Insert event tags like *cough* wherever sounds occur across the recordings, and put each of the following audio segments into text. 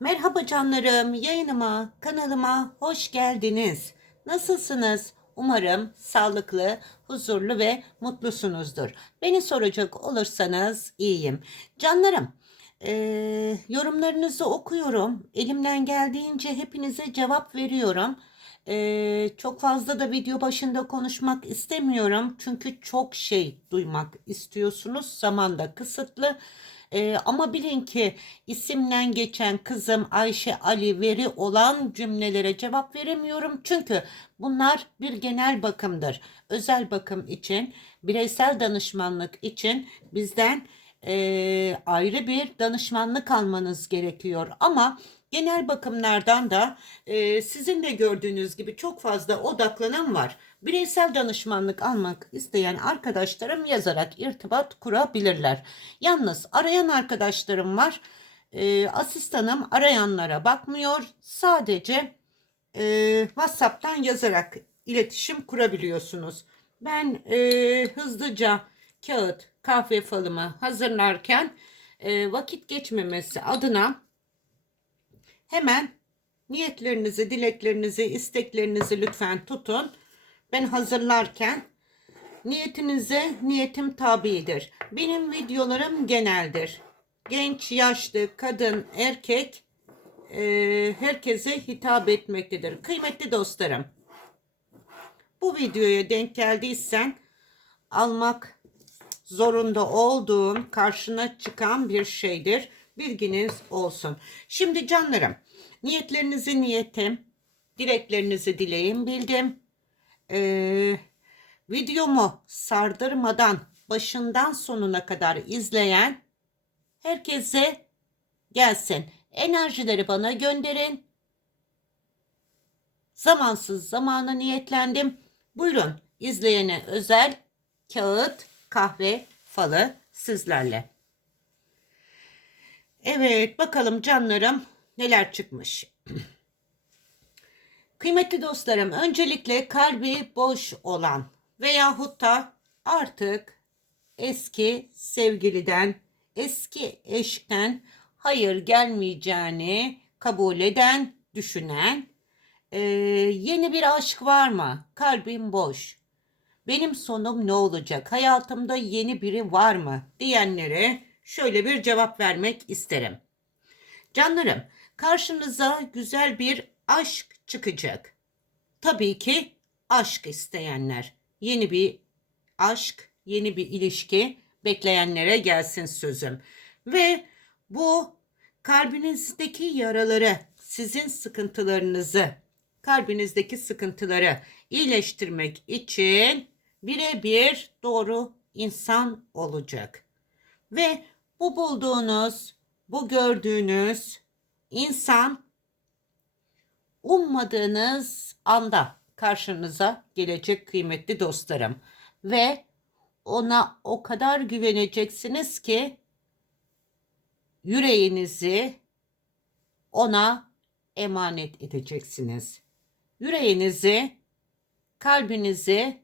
Merhaba canlarım, yayınıma, kanalıma hoş geldiniz. Nasılsınız? Umarım sağlıklı, huzurlu ve mutlusunuzdur. Beni soracak olursanız iyiyim. Canlarım, eee, yorumlarınızı okuyorum. Elimden geldiğince hepinize cevap veriyorum. Eee, çok fazla da video başında konuşmak istemiyorum. Çünkü çok şey duymak istiyorsunuz. Zaman da kısıtlı. Ee, ama bilin ki isimden geçen kızım Ayşe Ali Veri olan cümlelere cevap veremiyorum. Çünkü bunlar bir genel bakımdır. Özel bakım için, bireysel danışmanlık için bizden eee, ayrı bir danışmanlık almanız gerekiyor. Ama genel bakımlardan da eee, sizin de gördüğünüz gibi çok fazla odaklanan var. Bireysel danışmanlık almak isteyen arkadaşlarım yazarak irtibat kurabilirler. Yalnız arayan arkadaşlarım var. Ee, asistanım arayanlara bakmıyor. Sadece e, WhatsApp'tan yazarak iletişim kurabiliyorsunuz. Ben e, hızlıca kağıt, kahve falımı hazırlarken e, vakit geçmemesi adına hemen niyetlerinizi, dileklerinizi, isteklerinizi lütfen tutun. Ben hazırlarken niyetinize niyetim tabidir. Benim videolarım geneldir. Genç, yaşlı, kadın, erkek e, herkese hitap etmektedir. Kıymetli dostlarım, bu videoya denk geldiysen almak zorunda olduğun karşına çıkan bir şeydir. Bilginiz olsun. Şimdi canlarım, niyetlerinizi niyetim, dileklerinizi dileğim bildim. Ee, videomu sardırmadan başından sonuna kadar izleyen herkese gelsin. Enerjileri bana gönderin. Zamansız zamana niyetlendim. Buyurun izleyene özel kağıt, kahve falı sizlerle. Evet bakalım canlarım neler çıkmış. *clears throat* Kıymetli dostlarım, öncelikle kalbi boş olan veyahut da artık eski sevgiliden, eski eşten hayır gelmeyeceğini kabul eden, düşünen, eee, yeni bir aşk var mı? Kalbim boş. Benim sonum ne olacak? Hayatımda yeni biri var mı? diyenlere şöyle bir cevap vermek isterim. Canlarım, karşınıza güzel bir aşk çıkacak. Tabii ki aşk isteyenler. Yeni bir aşk, yeni bir ilişki bekleyenlere gelsin sözüm. Ve bu kalbinizdeki yaraları, sizin sıkıntılarınızı, kalbinizdeki sıkıntıları iyileştirmek için birebir doğru insan olacak. Ve bu bulduğunuz, bu gördüğünüz insan ummadığınız anda karşınıza gelecek kıymetli dostlarım ve ona o kadar güveneceksiniz ki yüreğinizi ona emanet edeceksiniz. Yüreğinizi, kalbinizi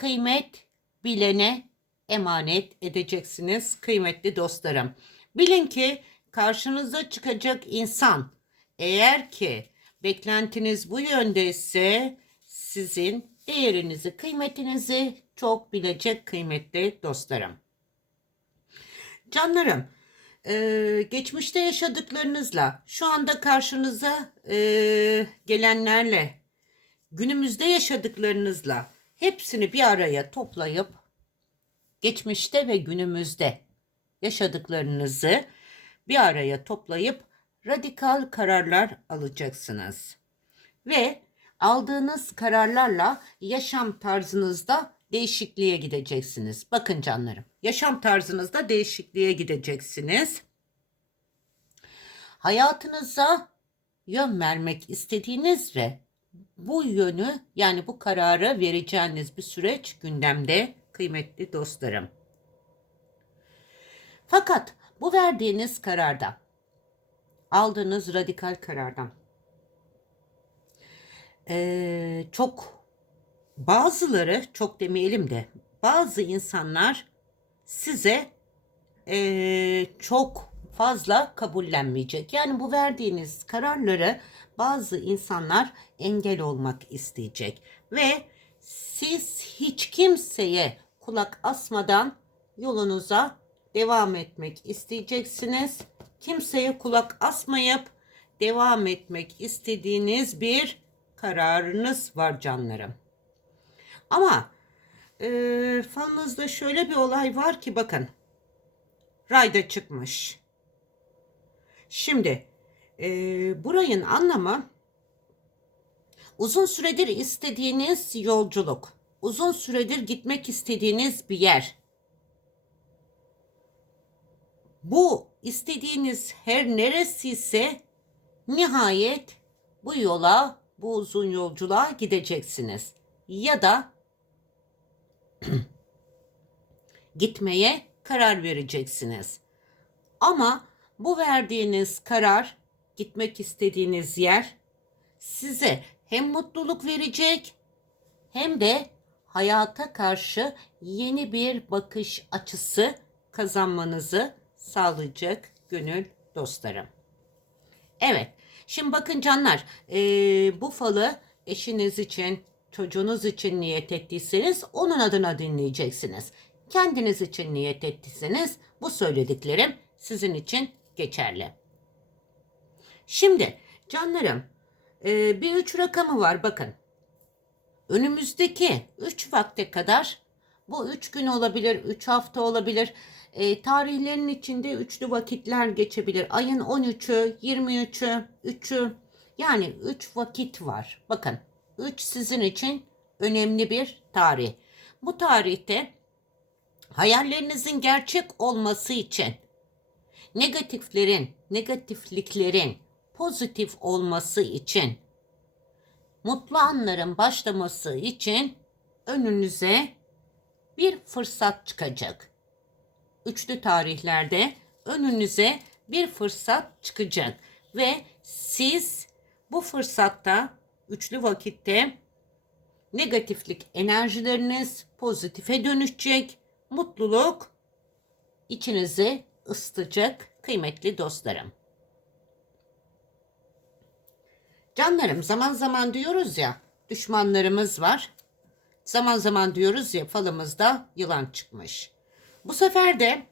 kıymet bilene emanet edeceksiniz kıymetli dostlarım. Bilin ki karşınıza çıkacak insan eğer ki beklentiniz bu yöndeyse sizin değerinizi, kıymetinizi çok bilecek kıymetli dostlarım. Canlarım, e, geçmişte yaşadıklarınızla, şu anda karşınıza e, gelenlerle, günümüzde yaşadıklarınızla hepsini bir araya toplayıp geçmişte ve günümüzde yaşadıklarınızı bir araya toplayıp radikal kararlar alacaksınız. Ve aldığınız kararlarla yaşam tarzınızda değişikliğe gideceksiniz. Bakın canlarım, yaşam tarzınızda değişikliğe gideceksiniz. Hayatınıza yön vermek istediğiniz ve bu yönü yani bu kararı vereceğiniz bir süreç gündemde kıymetli dostlarım. Fakat bu verdiğiniz kararda aldığınız radikal karardan çok bazıları çok demeyelim de bazı insanlar size çok fazla kabullenmeyecek. Yani bu verdiğiniz kararları bazı insanlar engel olmak isteyecek ve siz hiç kimseye kulak asmadan yolunuza devam etmek isteyeceksiniz. Kimseye kulak asmayıp devam etmek istediğiniz bir kararınız var canlarım. Ama e, falınızda şöyle bir olay var ki bakın. Rayda çıkmış. Şimdi e, burayın anlamı uzun süredir istediğiniz yolculuk. Uzun süredir gitmek istediğiniz bir yer. Bu istediğiniz her neresiyse nihayet bu yola, bu uzun yolculuğa gideceksiniz. Ya da *clears throat* gitmeye karar vereceksiniz. Ama bu verdiğiniz karar, gitmek istediğiniz yer size hem mutluluk verecek hem de hayata karşı yeni bir bakış açısı kazanmanızı sağlayacak gönül dostlarım. Evet. Şimdi bakın canlar, eee, bu falı eşiniz için, çocuğunuz için niyet ettiyseniz onun adına dinleyeceksiniz. Kendiniz için niyet ettiyseniz bu söylediklerim sizin için geçerli. Şimdi canlarım, eee, bir üç rakamı var bakın. Önümüzdeki 3 vakte kadar bu 3 gün olabilir, 3 hafta olabilir. E, tarihlerin içinde üçlü vakitler geçebilir. Ayın 13'ü, 23'ü, 3'ü yani 3 vakit var. Bakın 3 sizin için önemli bir tarih. Bu tarihte hayallerinizin gerçek olması için negatiflerin, negatifliklerin pozitif olması için mutlu anların başlaması için önünüze bir fırsat çıkacak. Üçlü tarihlerde önünüze bir fırsat çıkacak ve siz bu fırsatta üçlü vakitte negatiflik enerjileriniz pozitife dönüşecek. Mutluluk içinizi ısıtacak kıymetli dostlarım. Canlarım zaman zaman diyoruz ya düşmanlarımız var. Zaman zaman diyoruz ya falımızda yılan çıkmış. Bu sefer de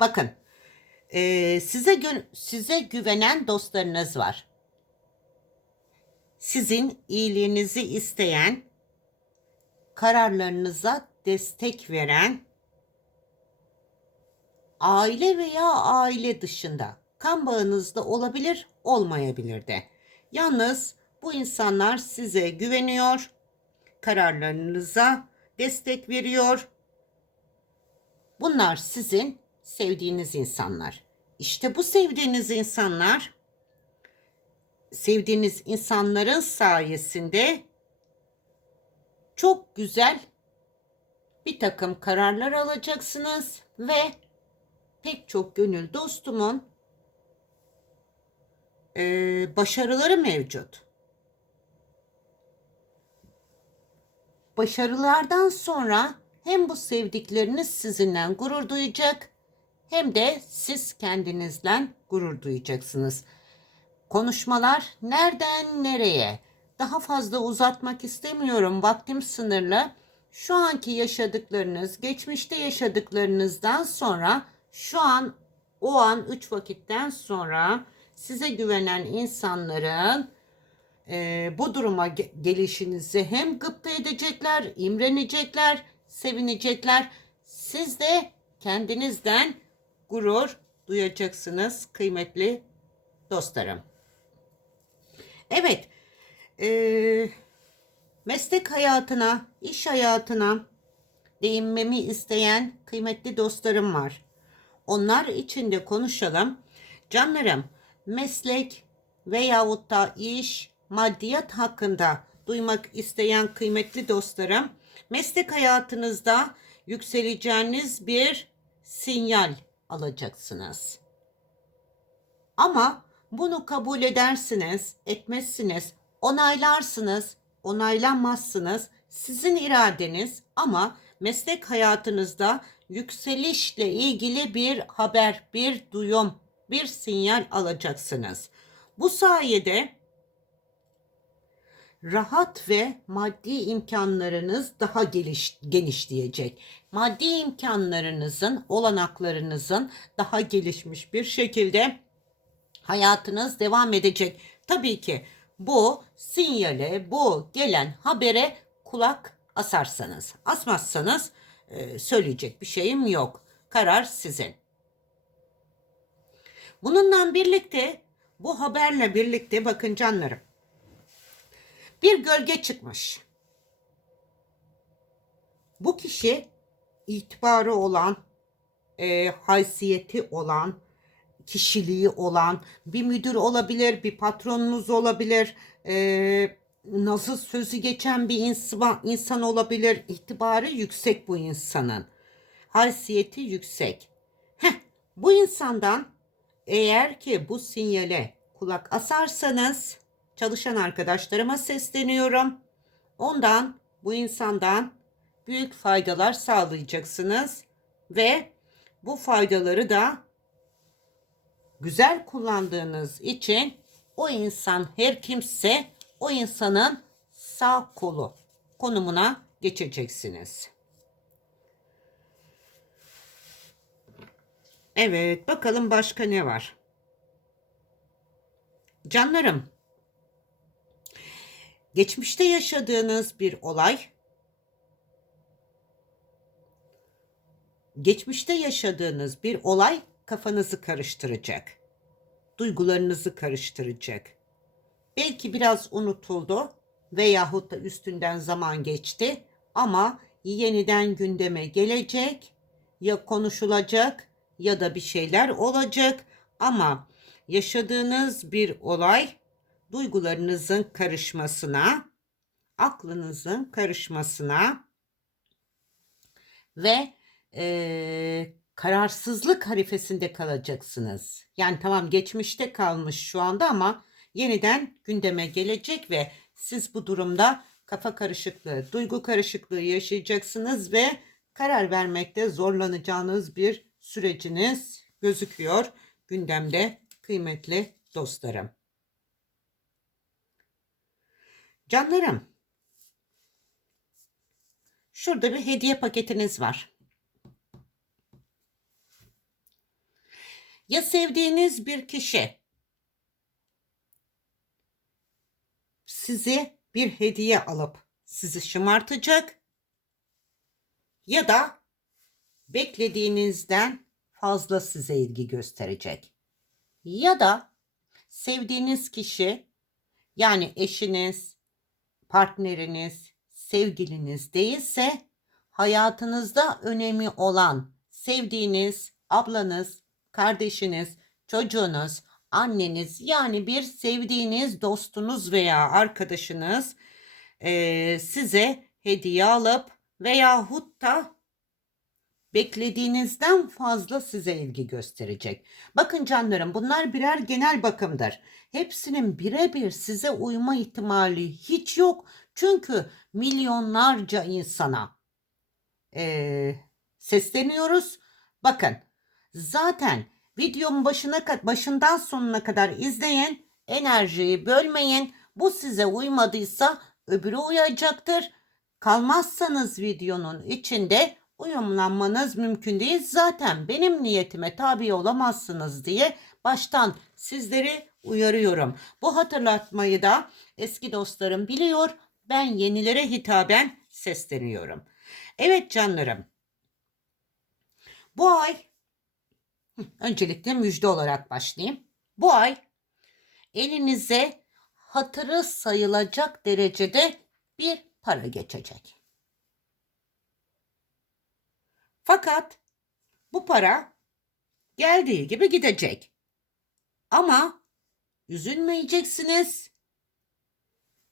bakın e, size gö- size güvenen dostlarınız var. Sizin iyiliğinizi isteyen, kararlarınıza destek veren aile veya aile dışında kan bağınızda olabilir, olmayabilir de. Yalnız bu insanlar size güveniyor, kararlarınıza destek veriyor. Bunlar sizin sevdiğiniz insanlar. İşte bu sevdiğiniz insanlar sevdiğiniz insanların sayesinde çok güzel bir takım kararlar alacaksınız ve pek çok gönül dostumun e, başarıları mevcut. Başarılardan sonra hem bu sevdikleriniz sizinle gurur duyacak hem de siz kendinizle gurur duyacaksınız. Konuşmalar nereden nereye? Daha fazla uzatmak istemiyorum. Vaktim sınırlı. Şu anki yaşadıklarınız, geçmişte yaşadıklarınızdan sonra şu an o an üç vakitten sonra size güvenen insanların e, bu duruma ge- gelişinizi hem gıpta edecekler, imrenecekler, sevinecekler. Siz de kendinizden gurur duyacaksınız kıymetli dostlarım. Evet, e, meslek hayatına, iş hayatına değinmemi isteyen kıymetli dostlarım var. Onlar için de konuşalım. Canlarım, meslek veyahut da iş, maddiyat hakkında duymak isteyen kıymetli dostlarım, meslek hayatınızda yükseleceğiniz bir sinyal alacaksınız. Ama bunu kabul edersiniz, etmezsiniz, onaylarsınız, onaylanmazsınız. Sizin iradeniz ama meslek hayatınızda yükselişle ilgili bir haber, bir duyum, bir sinyal alacaksınız. Bu sayede rahat ve maddi imkanlarınız daha geliş, genişleyecek. Maddi imkanlarınızın, olanaklarınızın daha gelişmiş bir şekilde hayatınız devam edecek. Tabii ki bu sinyale, bu gelen habere kulak asarsanız, asmazsanız e, söyleyecek bir şeyim yok. Karar sizin. Bununla birlikte bu haberle birlikte bakın canlarım. Bir gölge çıkmış. Bu kişi itibarı olan, e, haysiyeti olan, kişiliği olan bir müdür olabilir, bir patronunuz olabilir, e, nasıl sözü geçen bir insan, insan olabilir. İtibarı yüksek bu insanın. Haysiyeti yüksek. Heh, bu insandan eğer ki bu sinyale kulak asarsanız çalışan arkadaşlarıma sesleniyorum. Ondan, bu insandan büyük faydalar sağlayacaksınız ve bu faydaları da güzel kullandığınız için o insan her kimse o insanın sağ kolu konumuna geçeceksiniz. Evet, bakalım başka ne var? Canlarım, geçmişte yaşadığınız bir olay, geçmişte yaşadığınız bir olay kafanızı karıştıracak. Duygularınızı karıştıracak. Belki biraz unutuldu veyahut da üstünden zaman geçti ama yeniden gündeme gelecek ya konuşulacak ya da bir şeyler olacak ama yaşadığınız bir olay duygularınızın karışmasına, aklınızın karışmasına ve eee, kararsızlık harifesinde kalacaksınız. Yani tamam geçmişte kalmış şu anda ama yeniden gündeme gelecek ve siz bu durumda kafa karışıklığı, duygu karışıklığı yaşayacaksınız ve karar vermekte zorlanacağınız bir süreciniz gözüküyor gündemde kıymetli dostlarım. Canlarım. Şurada bir hediye paketiniz var. Ya sevdiğiniz bir kişi size bir hediye alıp sizi şımartacak ya da beklediğinizden fazla size ilgi gösterecek. Ya da sevdiğiniz kişi yani eşiniz, partneriniz, sevgiliniz değilse hayatınızda önemi olan sevdiğiniz ablanız, kardeşiniz, çocuğunuz, anneniz yani bir sevdiğiniz dostunuz veya arkadaşınız eee, size hediye alıp veyahut da beklediğinizden fazla size ilgi gösterecek. Bakın canlarım bunlar birer genel bakımdır. Hepsinin birebir size uyma ihtimali hiç yok. Çünkü milyonlarca insana eee, sesleniyoruz. Bakın zaten videomun başına başından sonuna kadar izleyin. Enerjiyi bölmeyin. Bu size uymadıysa öbürü uyacaktır. Kalmazsanız videonun içinde uyumlanmanız mümkün değil. Zaten benim niyetime tabi olamazsınız diye baştan sizleri uyarıyorum. Bu hatırlatmayı da eski dostlarım biliyor. Ben yenilere hitaben sesleniyorum. Evet canlarım. Bu ay öncelikle müjde olarak başlayayım. Bu ay elinize hatırı sayılacak derecede bir para geçecek. Fakat bu para geldiği gibi gidecek. Ama üzülmeyeceksiniz.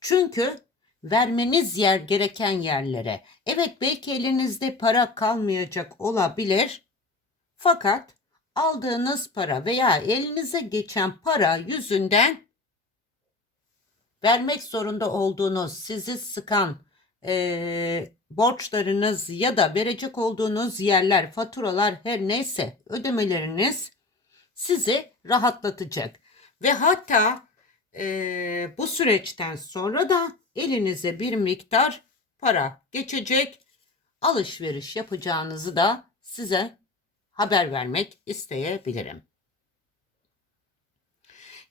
Çünkü vermeniz yer gereken yerlere. Evet belki elinizde para kalmayacak olabilir. Fakat aldığınız para veya elinize geçen para yüzünden vermek zorunda olduğunuz sizi sıkan e, borçlarınız ya da verecek olduğunuz yerler, faturalar her neyse ödemeleriniz sizi rahatlatacak. Ve hatta e, bu süreçten sonra da elinize bir miktar para geçecek. Alışveriş yapacağınızı da size haber vermek isteyebilirim.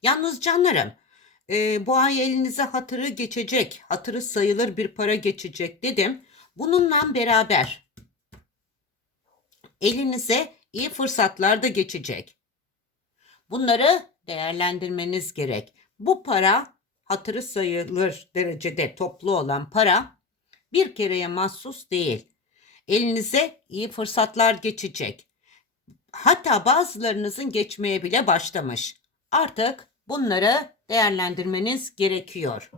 Yalnız canlarım e, bu ay elinize hatırı geçecek, hatırı sayılır bir para geçecek dedim. Bununla beraber elinize iyi fırsatlar da geçecek. Bunları değerlendirmeniz gerek. Bu para hatırı sayılır derecede toplu olan para bir kereye mahsus değil. Elinize iyi fırsatlar geçecek. Hatta bazılarınızın geçmeye bile başlamış. Artık bunları değerlendirmeniz gerekiyor.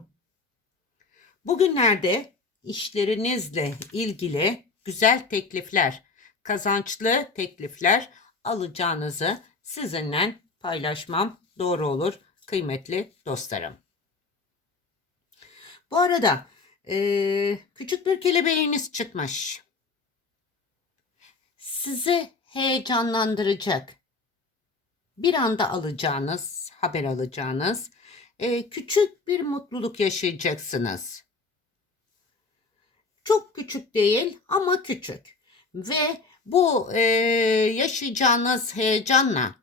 Bugünlerde işlerinizle ilgili güzel teklifler, kazançlı teklifler alacağınızı sizinle paylaşmam doğru olur kıymetli dostlarım. Bu arada küçük bir kelebeğiniz çıkmış. Sizi heyecanlandıracak, bir anda alacağınız, haber alacağınız eee, küçük bir mutluluk yaşayacaksınız. Çok küçük değil ama küçük. Ve bu eee, yaşayacağınız heyecanla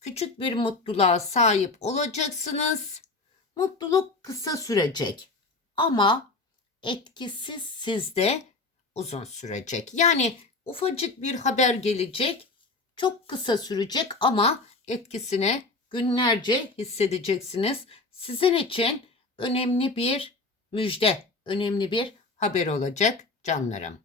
küçük bir mutluluğa sahip olacaksınız. Mutluluk kısa sürecek ama etkisi sizde uzun sürecek. Yani ufacık bir haber gelecek, çok kısa sürecek ama etkisini günlerce hissedeceksiniz. Sizin için önemli bir müjde, önemli bir haber olacak canlarım.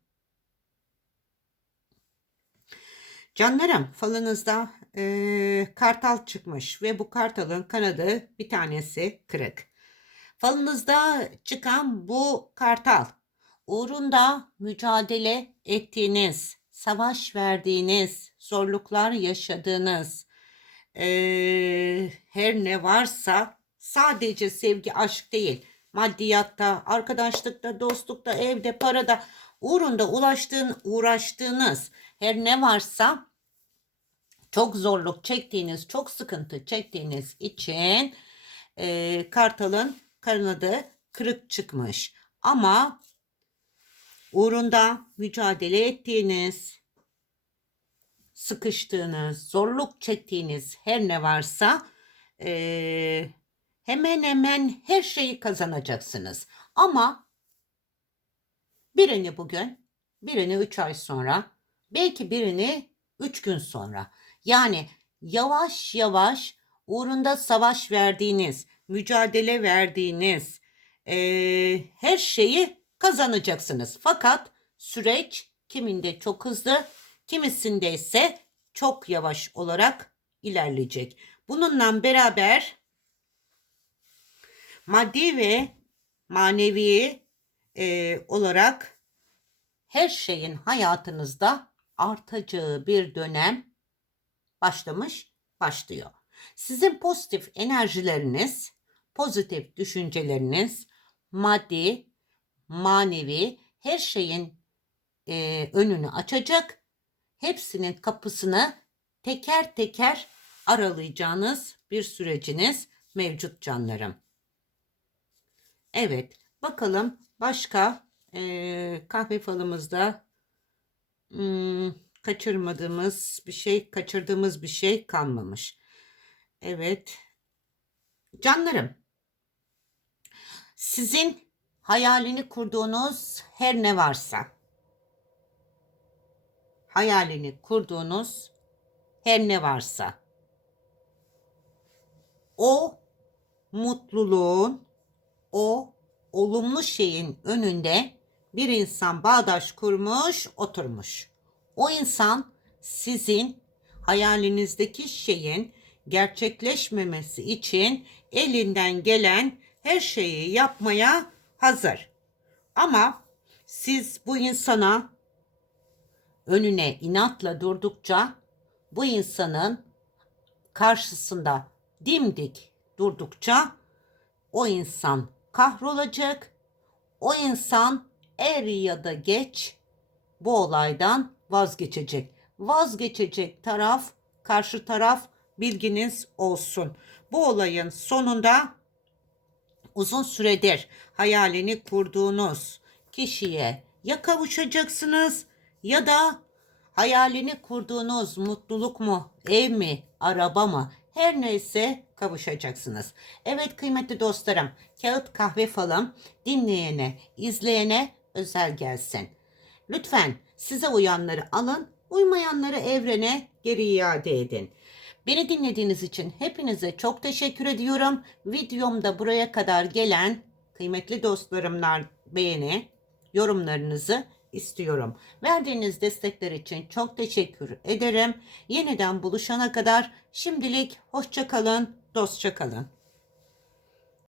Canlarım falınızda eee, kartal çıkmış ve bu kartalın kanadı bir tanesi kırık. Falınızda çıkan bu kartal uğrunda mücadele ettiğiniz, savaş verdiğiniz, zorluklar yaşadığınız, eee, her ne varsa sadece sevgi, aşk değil, maddiyatta, arkadaşlıkta, dostlukta, evde, parada uğrunda ulaştığın, uğraştığınız her ne varsa çok zorluk çektiğiniz, çok sıkıntı çektiğiniz için e, kartalın kanadı kırık çıkmış. Ama uğrunda mücadele ettiğiniz, sıkıştığınız, zorluk çektiğiniz her ne varsa e, hemen hemen her şeyi kazanacaksınız. Ama birini bugün, birini 3 ay sonra, belki birini 3 gün sonra. Yani yavaş yavaş uğrunda savaş verdiğiniz, mücadele verdiğiniz eee, her şeyi kazanacaksınız. Fakat süreç kiminde çok hızlı, kimisinde ise çok yavaş olarak ilerleyecek. Bununla beraber maddi ve manevi eee, olarak her şeyin hayatınızda artacağı bir dönem başlamış, başlıyor. Sizin pozitif enerjileriniz, pozitif düşünceleriniz, maddi, manevi her şeyin e, önünü açacak. Hepsinin kapısını teker teker aralayacağınız bir süreciniz mevcut canlarım. Evet, bakalım başka e, kahve falımızda hmm, kaçırmadığımız bir şey, kaçırdığımız bir şey kalmamış. Evet. Canlarım. Sizin hayalini kurduğunuz her ne varsa hayalini kurduğunuz her ne varsa o mutluluğun o olumlu şeyin önünde bir insan bağdaş kurmuş, oturmuş. O insan sizin hayalinizdeki şeyin gerçekleşmemesi için elinden gelen her şeyi yapmaya hazır. Ama siz bu insana önüne inatla durdukça bu insanın karşısında dimdik durdukça o insan kahrolacak. O insan er ya da geç bu olaydan vazgeçecek. Vazgeçecek taraf karşı taraf bilginiz olsun. Bu olayın sonunda uzun süredir hayalini kurduğunuz kişiye ya kavuşacaksınız ya da hayalini kurduğunuz mutluluk mu, ev mi, araba mı her neyse kavuşacaksınız. Evet kıymetli dostlarım, kağıt kahve falım dinleyene, izleyene özel gelsin. Lütfen size uyanları alın, uymayanları evrene geri iade edin. Beni dinlediğiniz için hepinize çok teşekkür ediyorum. Videomda buraya kadar gelen kıymetli dostlarımlar beğeni, yorumlarınızı istiyorum. Verdiğiniz destekler için çok teşekkür ederim. Yeniden buluşana kadar şimdilik hoşça kalın, dostça kalın.